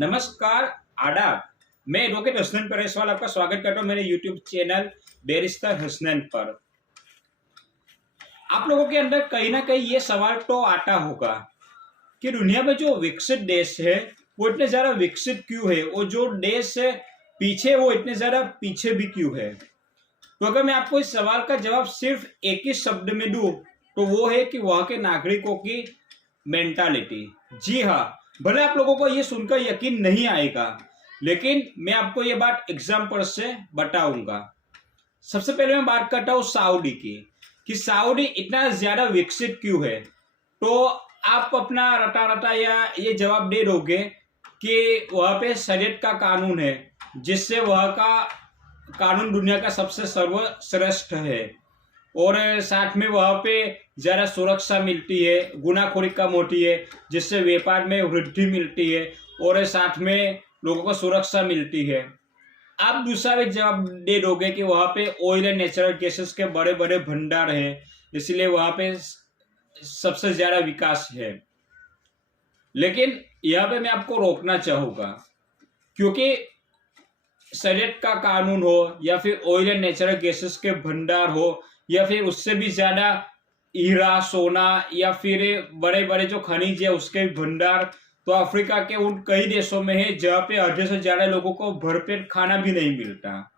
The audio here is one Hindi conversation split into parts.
नमस्कार, आदाब। मैं एडवोकेट हसनैन परेशवाल आपका स्वागत करता हूँ मेरे यूट्यूब चैनल बैरिस्टर हसनैन पर। आप लोगों के अंदर कहीं ना कहीं ये सवाल तो आता होगा कि दुनिया में जो विकसित देश है वो इतने ज्यादा विकसित क्यों है और जो देश है पीछे वो इतने ज्यादा पीछे भी क्यों है। तो अगर मैं आपको इस सवाल का जवाब सिर्फ एक ही शब्द में दूं तो वो है कि वहां के नागरिकों की मेंटालिटी। जी हाँ, भले आप लोगों को ये सुनकर यकीन नहीं आएगा, लेकिन मैं आपको ये बात एग्जाम्पल से बताऊंगा। सबसे पहले मैं बात करता हूँ सऊदी की, कि सऊदी इतना ज्यादा विकसित क्यों है। तो आप अपना रटा रटा या ये जवाब दे दोगे कि वहां पे शरीयत का कानून है, जिससे वह का कानून दुनिया का सबसे सर्वश्रेष्ठ है, और साथ में वहां पे ज्यादा सुरक्षा मिलती है, गुनाखोरी कम होती है, जिससे व्यापार में वृद्धि मिलती है और साथ में लोगों को सुरक्षा मिलती है। आप दूसरा भी जवाब दे दोगे कि वहां पे ऑयल एंड नेचुरल गैसेस के बड़े बड़े भंडार हैं, इसलिए वहां पे सबसे ज्यादा विकास है। लेकिन यहाँ पे मैं आपको रोकना चाहूंगा, क्योंकि शरीयत का कानून हो या फिर ऑयल एंड नेचुरल गैसेस के भंडार हो या फिर उससे भी ज्यादा हीरा सोना या फिर बड़े बड़े जो खनिज है उसके भंडार, तो अफ्रीका के उन कई देशों में है जहां पे आधे से ज्यादा लोगों को भरपेट खाना भी नहीं मिलता।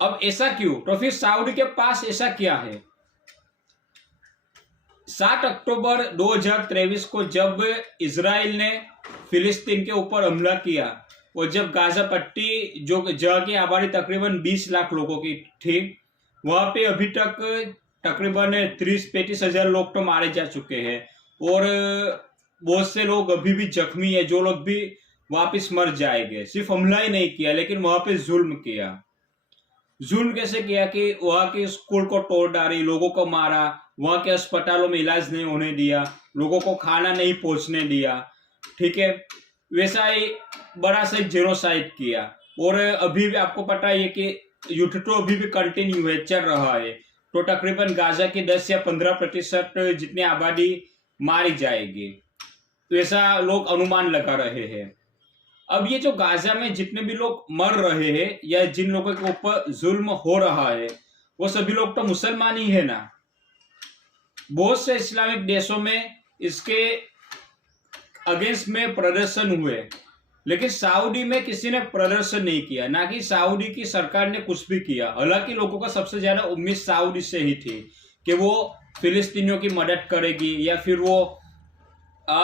अब ऐसा क्यों? तो फिर सऊदी के पास ऐसा क्या है? 7 अक्टूबर 2023 को जब इजराइल ने फिलिस्तीन के ऊपर हमला किया और जब गाजा पट्टी जो जहाँ की आबादी तकरीबन 20 लाख लोगों की थी, वहां पे अभी तक तकरीबन 30-35 हजार लोग तो मारे जा चुके हैं और बहुत से लोग अभी भी जख्मी है, जो लोग भी वापिस मर जाएंगे। सिर्फ हमला ही नहीं किया लेकिन वहां पे जुल्म किया। जुल्म कैसे किया कि वहां के स्कूल को तोड़ डाली, लोगों को मारा, वहां के अस्पतालों में इलाज नहीं होने दिया, लोगों को खाना नहीं पहुंचने दिया। ठीक है, वैसा ही बड़ा सा जेनोसाइड किया। और अभी भी आपको पता है कि युद्ध तो अभी भी कंटिन्यू है, चल रहा है। तो तकरीबन गाजा की 10 या 15% जितनी आबादी मारी जाएगी, वैसा लोग अनुमान लगा रहे हैं। अब ये जो गाजा में जितने भी लोग मर रहे हैं या जिन लोगों के ऊपर जुल्म हो रहा है, वो सभी लोग तो मुसलमान ही है ना। बहुत से इस्लामिक देशों में इसके अगेंस्ट में प्रदर्शन हुए, लेकिन सऊदी में किसी ने प्रदर्शन नहीं किया, ना कि सऊदी की सरकार ने कुछ भी किया। हालांकि लोगों का सबसे ज्यादा उम्मीद सऊदी से ही थी कि वो फिलिस्तीनियों की मदद करेगी या फिर वो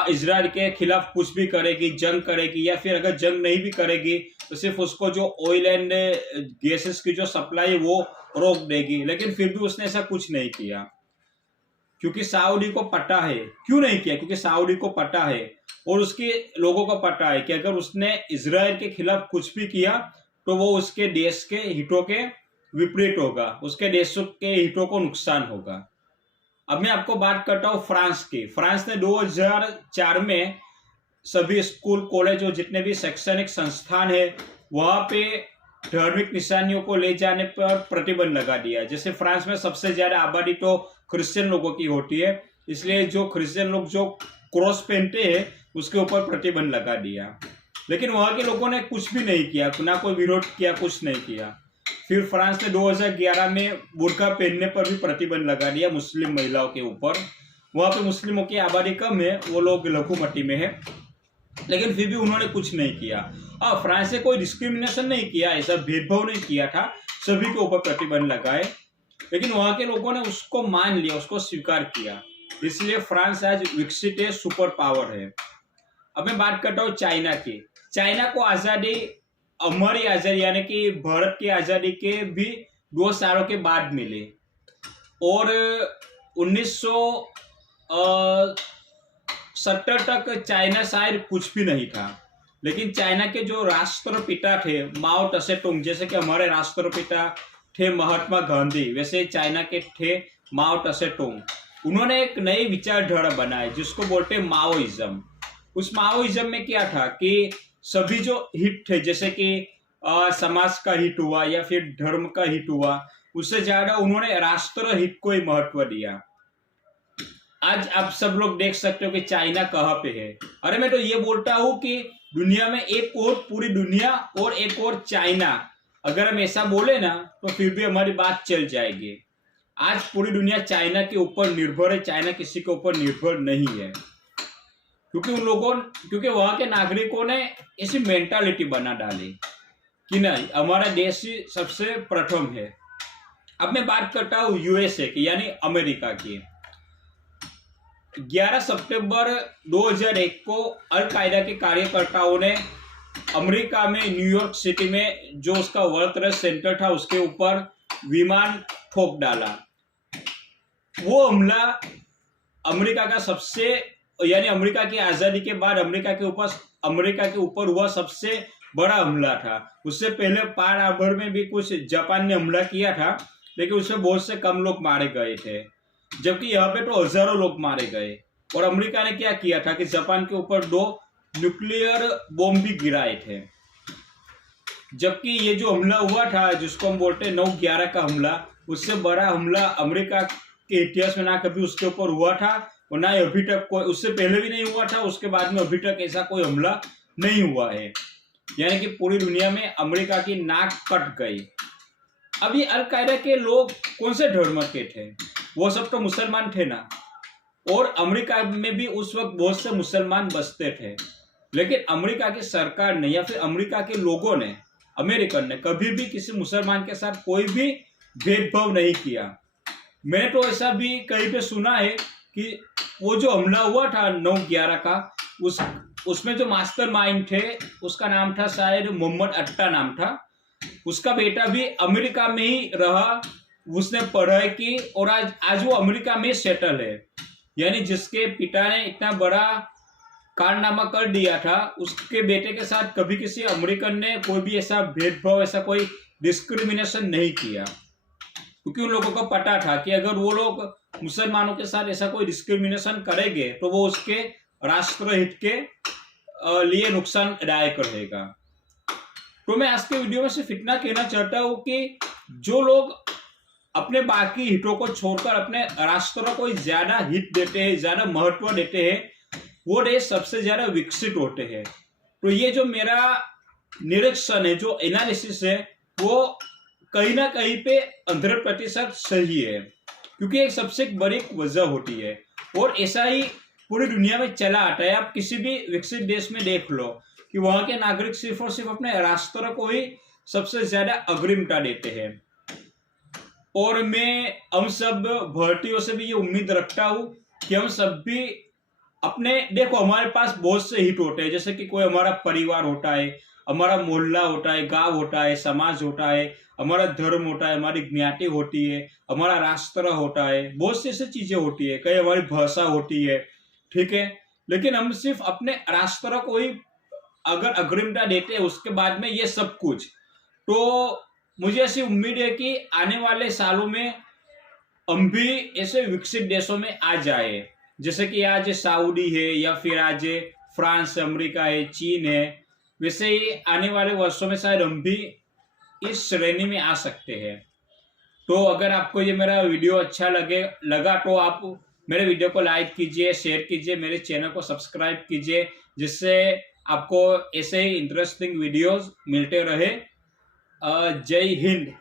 इजराइल के खिलाफ कुछ भी करेगी, जंग करेगी, या फिर अगर जंग नहीं भी करेगी तो सिर्फ उसको जो ऑयल एंड गैसेस की जो सप्लाई है वो रोक देगी। लेकिन फिर भी उसने ऐसा कुछ नहीं किया, क्योंकि सऊदी को पता है। क्यों नहीं किया? क्योंकि सऊदी को पता है और उसके लोगों को पता है कि अगर उसने इजराइल के खिलाफ कुछ भी किया तो वो उसके देश के हितों के विपरीत होगा, उसके देशों के हितों को नुकसान होगा। अब मैं आपको बात करता हूँ फ्रांस की। फ्रांस ने 2004 में सभी स्कूल, कॉलेज और जितने भी शैक्षणिक संस्थान है वहां पे धार्मिक निशानियों को ले जाने पर प्रतिबंध लगा दिया। जैसे फ्रांस में सबसे ज्यादा आबादी तो क्रिश्चियन लोगों की होती है, इसलिए जो क्रिश्चियन लोग जो क्रॉस पहनते हैं उसके ऊपर प्रतिबंध लगा दिया। लेकिन वहां के लोगों ने कुछ भी नहीं किया, ना कोई विरोध किया, कुछ नहीं किया। फिर फ्रांस ने 2011 में बुर्का पहनने पर भी प्रतिबंध लगा दिया मुस्लिम महिलाओं के ऊपर। वहां पे मुस्लिमों की आबादी कम है, वो लोग लघुमती में है, लेकिन फिर भी उन्होंने कुछ नहीं किया। फ्रांस ने कोई डिस्क्रिमिनेशन नहीं किया, ऐसा भेदभाव नहीं किया था, सभी के ऊपर प्रतिबंध लगाए। लेकिन वहां के लोगों ने उसको मान लिया, उसको स्वीकार किया, इसलिए फ्रांस आज विकसित है, सुपर पावर है। अब मैं बात करता हूँ चाइना की। चाइना को आजादी, हमारी आजादी यानी कि भारत की आजादी के भी 2 सालों के बाद मिली, और 1970 तक चाइना शायद कुछ भी नहीं था। लेकिन चाइना के जो राष्ट्रपिता थे माओ त्से-तुंग, जैसे कि हमारे राष्ट्रपिता थे महात्मा गांधी, वैसे चाइना के थे माओ त्से-तुंग। उन्होंने एक नई विचारधारा बनाई जिसको बोलते माओइज्म। उस माओइज्म में क्या था कि सभी जो हित थे, जैसे कि समाज का हित हुआ या फिर धर्म का हित हुआ, उससे ज्यादा उन्होंने राष्ट्र हित को ही महत्व दिया। आज आप सब लोग देख सकते हो कि चाइना कहाँ पे है। अरे मैं तो ये बोलता हूँ कि दुनिया में एक और पूरी दुनिया और एक और चाइना, अगर हम ऐसा बोले ना तो फिर भी हमारी बात चल जाएगी। आज पूरी दुनिया चाइना के ऊपर निर्भर है, चाइना किसी के ऊपर निर्भर नहीं है, क्योंकि वहां के नागरिकों ने ऐसी मेंटालिटी बना डाली कि नहीं, हमारा देश ही सबसे प्रथम है। अब मैं बात करता हूँ यूएसए की, यानी अमेरिका की। 11 सितंबर 2001 को अल कायदा के कार्यकर्ताओं ने अमेरिका में न्यूयॉर्क सिटी में जो उसका वर्ल्ड ट्रेड सेंटर था उसके ऊपर विमान ठोक डाला। वो हमला अमेरिका का सबसे, यानी अमेरिका की आजादी के बाद अमेरिका के ऊपर हुआ सबसे बड़ा हमला था। उससे पहले पर्ल हार्बर में भी कुछ जापान ने हमला किया था, लेकिन उसमें बहुत से कम लोग मारे गए थे, जबकि यहाँ पे तो हजारों लोग मारे गए। और अमेरिका ने क्या किया था कि जापान के ऊपर 2 न्यूक्लियर बॉम्ब भी गिराए थे। जबकि ये जो हमला हुआ था जिसको हम बोलते हैं 9/11 का हमला, उससे बड़ा हमला अमेरिका के इतिहास में ना कभी उसके ऊपर हुआ था और ना अभी तक कोई, उससे पहले भी नहीं हुआ था, उसके बाद में अभी तक ऐसा कोई हमला नहीं हुआ है। यानी कि पूरी दुनिया में अमेरिका की नाक कट गई। अब ये अल कायदा के लोग कौन से धर्म के थे? वो सब तो मुसलमान थे ना, और अमेरिका में भी उस वक्त बहुत से मुसलमान बसते थे। लेकिन अमेरिका की सरकार ने या फिर अमेरिका के लोगों ने, अमेरिकन ने कभी भी किसी मुसलमान के साथ कोई भी भेदभाव नहीं किया। मैंने तो ऐसा भी कहीं पे सुना है कि वो जो हमला हुआ था 9/11 का, उसमें जो मास्टर माइंड थे उसका नाम था शायद मोहम्मद अट्टा नाम था। उसका बेटा भी अमेरिका में ही रहा, उसने पढ़ाई की और आज वो अमेरिका में सेटल है। यानी जिसके पिता ने इतना बड़ा कारनामा कर दिया था, उसके बेटे के साथ कभी किसी अमेरिकन ने कोई भी ऐसा भेदभाव, ऐसा कोई डिस्क्रिमिनेशन नहीं किया, क्योंकि उन लोगों को पता था कि अगर वो लोग मुसलमानों के साथ ऐसा कोई डिस्क्रिमिनेशन करेंगे तो वो उसके राष्ट्रहित के लिए नुकसानदायक रहेगा। तो मैं आज के वीडियो में सिर्फ इतना कहना चाहता हूँ कि जो लोग अपने बाकी हितों को छोड़कर अपने राष्ट्र को ज्यादा हित देते हैं, ज्यादा महत्व देते हैं, वो देश सबसे ज्यादा विकसित होते हैं। तो ये जो मेरा निरीक्षण है, जो एनालिसिस है, वो कहीं ना कहीं पे 100% सही है, क्योंकि एक सबसे बड़ी वजह होती है और ऐसा ही पूरी दुनिया में चला आता है। आप किसी भी विकसित देश में देख लो कि वहां के नागरिक सिर्फ और सिर्फ अपने राष्ट्र को ही सबसे ज्यादा अग्रिमता देते हैं। और मैं हम सब भारतीयों से भी ये उम्मीद रखता हूं कि हम सब भी अपने, देखो हमारे पास बहुत से हित होते हैं, जैसे कि कोई हमारा परिवार होता है, हमारा मोहल्ला होता है, गांव होता है, समाज होता है, हमारा धर्म होता है, हमारी ज्ञाति होती है, हमारा राष्ट्र होता है, बहुत सी ऐसी चीजें होती है, कई हमारी भाषा होती है, ठीक है। लेकिन हम सिर्फ अपने राष्ट्र को ही अगर अग्रिमता देते हैं, उसके बाद में ये सब कुछ, तो मुझे ऐसी उम्मीद है कि आने वाले सालों में हम भी ऐसे विकसित देशों में आ जाए, जैसे कि आज सऊदी है या फिर आज फ्रांस, अमेरिका है, चीन है। वैसे ही आने वाले वर्षों में शायद हम भी इस श्रेणी में आ सकते हैं। तो अगर आपको ये मेरा वीडियो अच्छा लगा तो आप मेरे वीडियो को लाइक कीजिए, शेयर कीजिए, मेरे चैनल को सब्सक्राइब कीजिए, जिससे आपको ऐसे ही इंटरेस्टिंग वीडियोस मिलते रहे। जय हिंद।